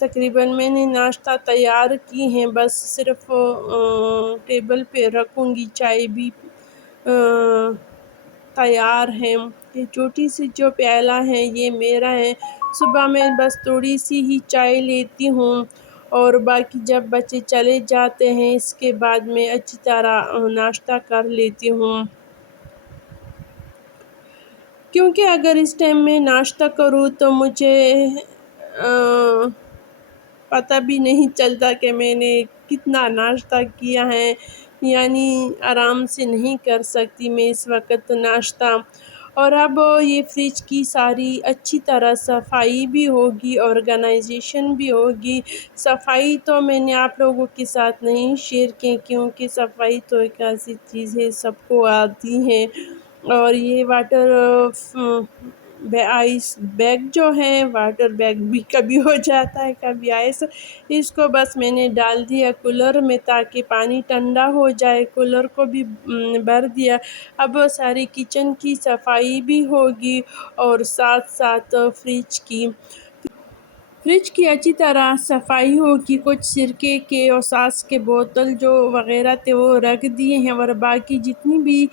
تقریباً میں نے ناشتہ تیار کی ہیں، بس صرف ٹیبل پہ رکھوں گی، چائے بھی تیار ہے۔ یہ چھوٹی سی جو پیالہ ہے یہ میرا ہے۔ صبح میں بس تھوڑی سی ہی چائے لیتی ہوں اور باقی جب بچے چلے جاتے ہیں اس کے بعد میں اچھی طرح ناشتہ کر لیتی ہوں، کیونکہ اگر اس ٹائم میں ناشتہ کروں تو مجھے پتہ بھی نہیں چلتا کہ میں نے کتنا ناشتہ کیا ہے، یعنی آرام سے نہیں کر سکتی میں اس وقت ناشتہ۔ اور اب یہ فریج کی ساری اچھی طرح صفائی بھی ہوگی، آرگنائزیشن بھی ہوگی۔ صفائی تو میں نے آپ لوگوں کے ساتھ نہیں شیئر کی، کیونکہ صفائی تو ایک ایسی چیز ہے سب کو آتی ہے۔ اور یہ واٹر آئس بیگ جو ہے، واٹر بیگ بھی کبھی ہو جاتا ہے کبھی آئس، اس کو بس میں نے ڈال دیا کولر میں تاکہ پانی ٹھنڈا ہو جائے، کولر کو بھی بھر دیا۔ اب ساری کچن کی صفائی بھی ہوگی اور ساتھ ساتھ فریج کی اچھی طرح صفائی ہوگی۔ کچھ سرکے کے اور ساس کے بوتل جو وغیرہ تھے وہ رکھ دیے ہیں، اور باقی جتنی بھی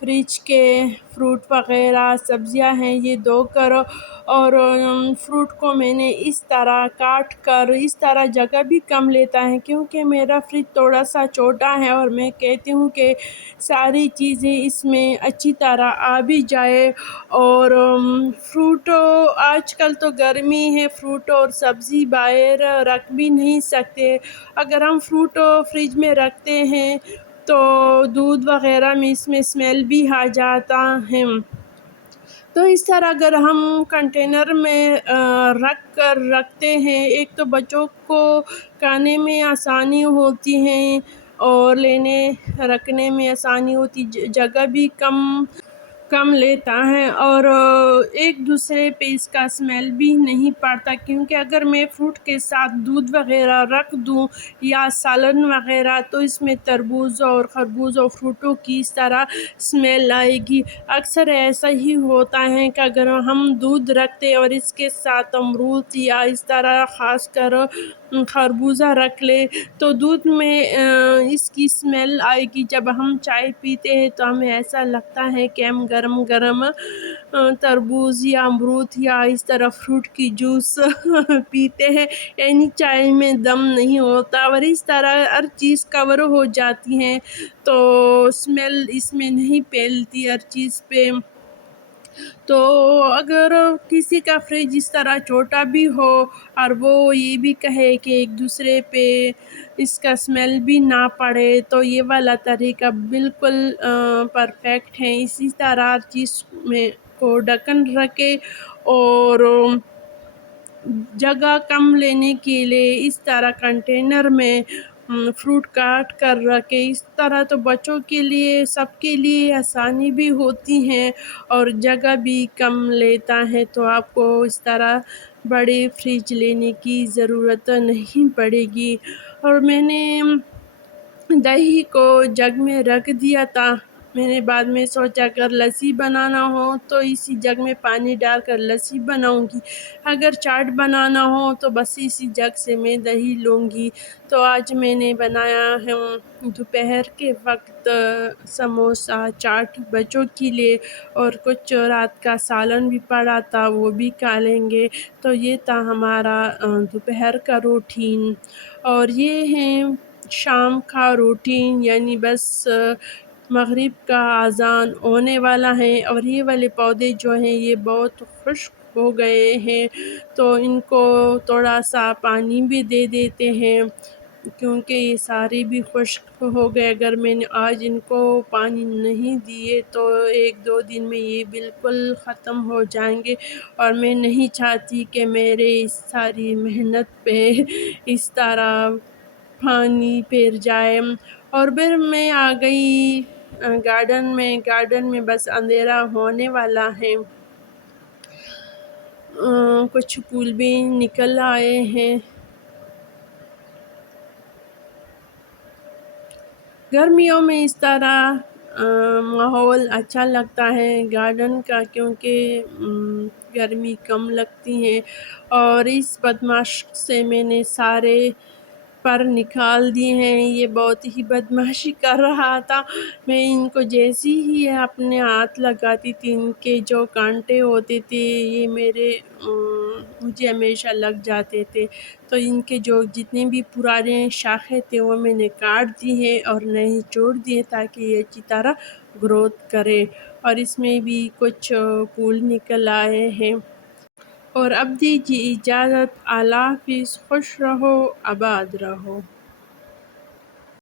فریج کے فروٹ وغیرہ سبزیاں ہیں یہ دھو کر، اور فروٹ کو میں نے اس طرح کاٹ کر، اس طرح جگہ بھی کم لیتا ہے کیونکہ میرا فریج تھوڑا سا چھوٹا ہے، اور میں کہتی ہوں کہ ساری چیزیں اس میں اچھی طرح آ بھی جائے۔ اور فروٹ آج کل تو گرمی ہے، فروٹ اور سبزی باہر رکھ بھی نہیں سکتے۔ اگر ہم فروٹ فریج میں رکھتے ہیں تو دودھ وغیرہ میں اس میں اسمیل بھی آ جاتا ہے، تو اس طرح اگر ہم کنٹینر میں رکھ کر رکھتے ہیں، ایک تو بچوں کو کھانے میں آسانی ہوتی ہے اور لینے رکھنے میں آسانی ہوتی، جگہ بھی کم لیتا ہے، اور ایک دوسرے پہ اس کا اسمیل بھی نہیں پڑتا، کیونکہ اگر میں فروٹ کے ساتھ دودھ وغیرہ رکھ دوں یا سالن وغیرہ تو اس میں تربوز اور خربوز اور فروٹوں کی اس طرح اسمیل آئے گی۔ اکثر ایسا ہی ہوتا ہے کہ اگر ہم دودھ رکھتے اور اس کے ساتھ امرود یا اس طرح خاص کر خربوزہ رکھ لے تو دودھ میں اس کی اسمیل آئے گی۔ جب ہم چائے پیتے ہیں تو ہمیں ایسا لگتا ہے کہ ہم گرم گرم تربوز یا امرود یا اس طرح فروٹ کی جوس پیتے ہیں، یعنی چائے میں دم نہیں ہوتا، اور اس طرح ہر چیز کور ہو جاتی ہے تو اسمیل اس میں نہیں پھیلتی ہر چیز پہ۔ تو اگر کسی کا فریج اس طرح چھوٹا بھی ہو اور وہ یہ بھی کہے کہ ایک دوسرے پہ اس کا اسمیل بھی نہ پڑے تو یہ والا طریقہ بالکل پرفیکٹ ہے۔ اسی طرح ہر چیز میں کو ڈھکن رکھے اور جگہ کم لینے کے لیے اس طرح کنٹینر میں فروٹ کاٹ کر رکھے، اس طرح تو بچوں کے لیے سب کے لیے آسانی بھی ہوتی ہے اور جگہ بھی کم لیتا ہے، تو آپ کو اس طرح بڑے فریج لینے کی ضرورت نہیں پڑے گی۔ اور میں نے دہی کو جگ میں رکھ دیا تھا، میں نے بعد میں سوچا اگر لسی بنانا ہو تو اسی جگ میں پانی ڈال کر لسی بناؤں گی، اگر چاٹ بنانا ہو تو بس اسی جگ سے میں دہی لوں گی۔ تو آج میں نے بنایا ہے دوپہر کے وقت سموسہ چاٹ بچوں کے لیے، اور کچھ رات کا سالن بھی پڑا تھا وہ بھی کھا لیں گے، تو یہ تھا ہمارا دوپہر کا روٹین۔ اور یہ ہے شام کا روٹین، یعنی بس مغرب کا اذان ہونے والا ہے، اور یہ والے پودے جو ہیں یہ بہت خشک ہو گئے ہیں تو ان کو تھوڑا سا پانی بھی دے دیتے ہیں، کیونکہ یہ سارے بھی خشک ہو گئے۔ اگر میں نے آج ان کو پانی نہیں دیے تو ایک دو دن میں یہ بالکل ختم ہو جائیں گے، اور میں نہیں چاہتی کہ میرے اس ساری محنت پہ اس طرح پانی پھر جائے۔ اور پھر میں آ گئی گارڈن میں بس اندھیرا ہونے والا ہے، کچھ پھول بھی نکل آئے ہیں۔ گرمیوں میں اس طرح ماحول اچھا لگتا ہے گارڈن کا، کیونکہ گرمی کم لگتی ہے، اور اس بدماش سے میں نے سارے پر نکال دیے ہیں۔ یہ بہت ہی بدماشی کر رہا تھا۔ میں ان کو جیسی ہی اپنے ہاتھ لگاتی تھی، ان کے جو کانٹے ہوتے تھے یہ مجھے ہمیشہ لگ جاتے تھے، تو ان کے جو جتنے بھی پرانے شاخیں تھے وہ میں نے کاٹ دی ہیں اور نئے جوڑ دیے تاکہ یہ اچھی طرح گروتھ کرے، اور اس میں بھی کچھ پھول نکل آئے ہیں۔ اور اب دیجیے اجازت، اللہ حافظ، خوش رہو، آباد رہو۔